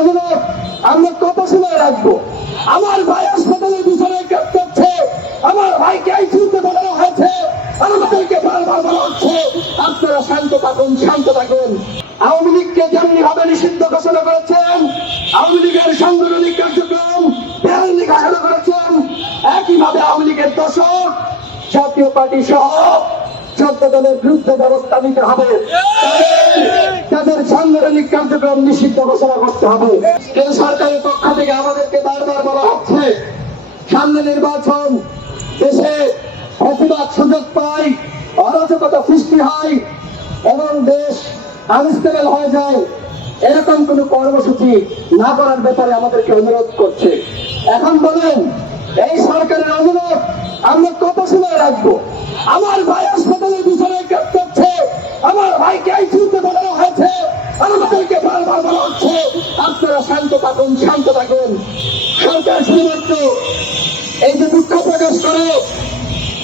অনুরোধ আমরা কত সময় রাখব? আমার ভাই হাসপাতালে বিছানায় কাজ করছে, আমার ভাইকে আইসিউতে পাঠানো হয়েছে, আমাদেরকে বারবার বলা হচ্ছে, আপনারা শান্ত থাকুন শান্ত থাকুন। আওয়ামী লীগকে যেমনি ভাবে নিষিদ্ধ ঘোষণা করেছেন, আওয়ামী লীগের সাংগঠনিক কার্যক্রম বেআইনি ঘোষণা করেছেন, একইভাবে আওয়ামী লীগের দশক জাতীয় পার্টি সহ চোদ্দ দলের বিরুদ্ধে ব্যবস্থা নিতে হবে। তাদের- সাংগঠনিক কার্যক্রম নিষিদ্ধ ঘোষণা করতে হবে। কেন্দ্র সরকারের পক্ষ থেকে আমাদেরকে বারবার বলা হচ্ছে, সামনে নির্বাচন, দেশে প্রতিবাদ সুযোগ পায়, অরাজকতা সৃষ্টি হয় এবং দেশ আনস্টেবল হয়ে যায়। এরকম কোন কর্মসূচি না করার ব্যাপারে আমাদেরকে অনুরোধ করছে। এখন বলেন, এই সরকারের অনুরোধ আমরা কত সময় রাখব? আমার ভাই হাসপাতালে বিছানায় কাজ করছে। আমার ভাইকে আইসিউতে পাঠানো হয়েছে। আমাদেরকে বারবার বলা হচ্ছে, আপনারা শান্ত থাকুন শান্ত থাকুন। সরকার শুধুমাত্র এই যে দুঃখ প্রকাশ করে,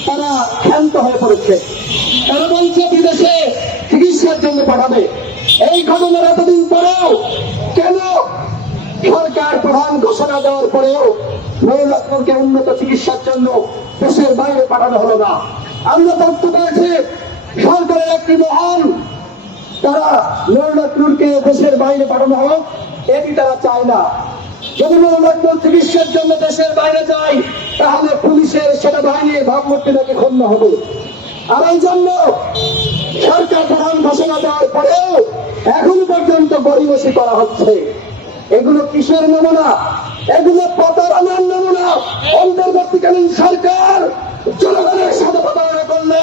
তারা ক্ষান্ত হয়ে পড়েছে। তারা বলছে, বিদেশে চিকিৎসার জন্য পাঠাবে। এই ঘটনার এতদিন পরেও কেন সরকার প্রধান ঘোষণা দেওয়ার পরেও নৌরত্নকে উন্নত চিকিৎসার জন্য দেশের বাইরে পাঠানো হলো না? আমরা তথ্য পেয়েছি সরকারের একটি মহান তারা নৌরত্নকে দেশের বাইরে পাঠানো হোক এটি তারা চায় না। যদি নৌরত্ন চিকিৎসার জন্য দেশের বাইরে যায়, তাহলে পুলিশের সেনাবাহিনীর ভাবমূর্তি নাকি ক্ষুণ্ণ হবে। আর এই জন্য সরকার প্রধান ঘোষণা দেওয়ার পরেও এখন পর্যন্ত গরিবসী করা হচ্ছে। এগুলো কিসের নমুনা? এগুলো প্রতারণার নমুনা। অন্তর্বর্তীকালীন সরকার জনগণের সাথে প্রতারণা করলে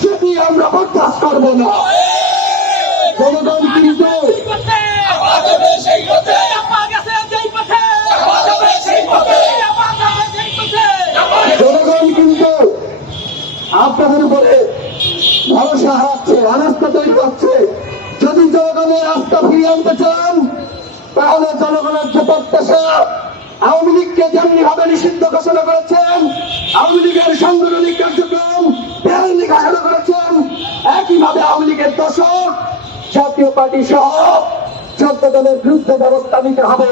সেটি আমরা বরদাস্ত করব না। জনগণ কিন্তু হারাচ্ছে, অনাস্থা তৈরি হচ্ছে যদি জনগণের আস্থা ফিরিয়ে আনতে চান, তাহলে জনগণের যে প্রত্যাশা আওয়ামী লীগকে যেমনি ভাবে নিষিদ্ধ ঘোষণা করেছেন, আওয়ামী লীগের সাংগঠনিক কার্যক্রম বেআইনি ঘোষণা করেছেন, একইভাবে আওয়ামী লীগের দশক জাতীয় পার্টি সহ চোদ্দ দলের বিরুদ্ধে ব্যবস্থা নিতে হবে।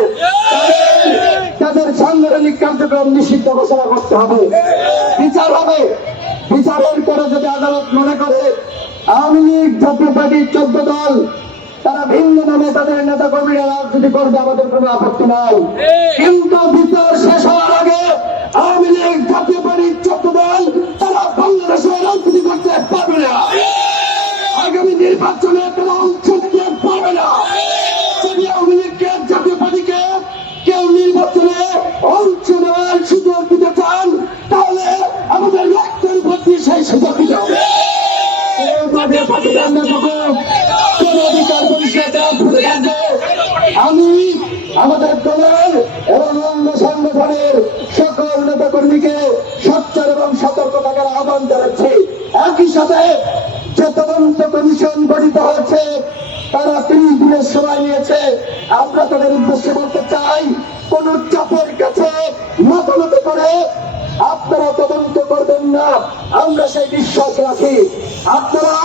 তাদের সাংগঠনিক কার্যক্রম নিষিদ্ধ ঘোষণা করতে হবে। বিচার হবে। বিচারের পরে যদি আদালত মনে করে, আওয়ামী লীগ জাতীয় পার্টির চোদ্দ দল তারা ভিন্ন নামে তাদের নেতা কর্মীরা রাজনীতি করবে আমাদের কোনো আপত্তি নাই। কিন্তু বিচার শেষ হওয়ার আগে আওয়ামী লীগ জাতীয় পার্টির চোদ্দ দল তারা বাংলাদেশে রাজনীতি করতে পারবে না। আগামী নির্বাচনে তারা অংশ নিতে পারবে না। যদি আওয়ামী লীগকে জাতীয় পার্টিকে কেউ নির্বাচনে অংশ নেওয়ার সুযোগ দিতে চান তাহলে আমাদের রক্তের প্রতি সেই সুযোগ দিতে হবে। আমাদের দলের অঙ্গ সংগঠনের সকল নেতা কর্মীকে সচ্চার এবং সতর্ক থাকার আহ্বান জানাচ্ছি। একই সাথে যে তদন্ত কমিশন গঠিত হয়েছে, তারা তিরিশ দিনের সময় নিয়েছে। আমরা তাদের উদ্দেশ্যে বলতে চাই, কোন চাপের কাছে মাথা নত করে আপনারা তদন্ত করবেন না, আমরা সেই বিশ্বাস রাখি আপনারা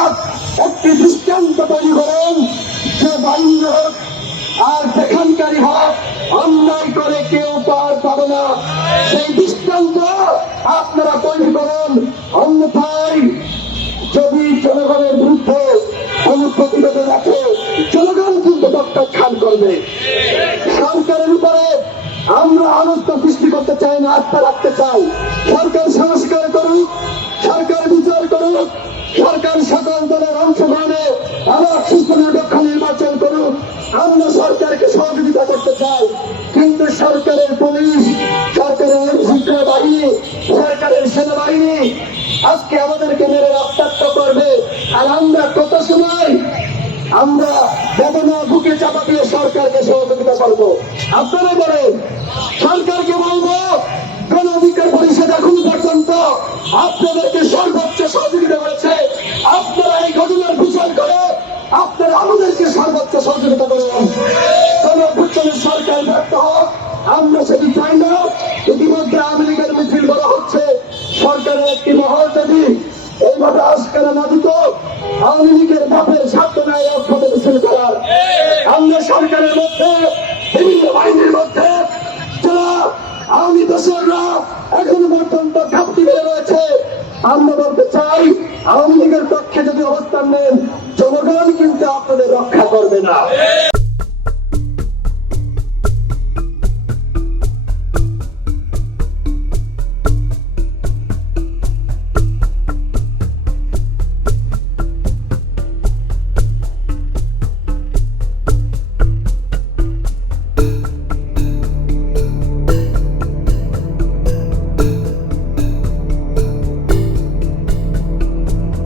একটি দৃষ্টান্ত তৈরি করেন সেই আপনারা তৈরি করুন। অন্যথায় যদি জনগণের বিরুদ্ধে কোন প্রতিরোধে রাখে, জনগণ কিন্তু প্রত্যাখ্যান করবে। সরকারের উপরে আমরা অনস্ত সৃষ্টি করতে চাই না, আস্থা রাখতে চাই। সরকার সংস্কার করুক, সরকার বিচার করুক, সরকার সকল দলের অংশগ্রহণে আবার সুস্থ আমরা সরকারকে সহযোগিতা করতে চাই, কিন্তু সরকারের পুলিশ, সরকারের শিক্ষা শৃঙ্খলা বাহিনী সরকারের সেনাবাহিনী আজকে আমাদেরকে মেরে রক্তাক্ত করবে। আর আমরা কত সময় আমরা বেদনা বুকে চাপা দিয়ে সরকারকে সহযোগিতা করব? আপনারা বলেন আমরা সেটি চাই না। ইতিমধ্যে আমেরিকার মিছিল করা হচ্ছে। সরকারের একটি মহল যদি এইভাবে আজকারা না দিত আওয়ামী লীগের বাপের স্বার্থ নাই রাজপথে মিছিল করার আমরা সরকারের মধ্যে, বিভিন্ন বাহিনীর মধ্যে, যারা আওয়ামী দোষররা এখন পর্যন্ত ঘাপটি মেরে রয়েছে, আমরা বলতে চাই, আওয়ামী লীগের পক্ষে যদি অবস্থান নেন, জনগণ কিন্তু আপনাদের রক্ষা করবে না।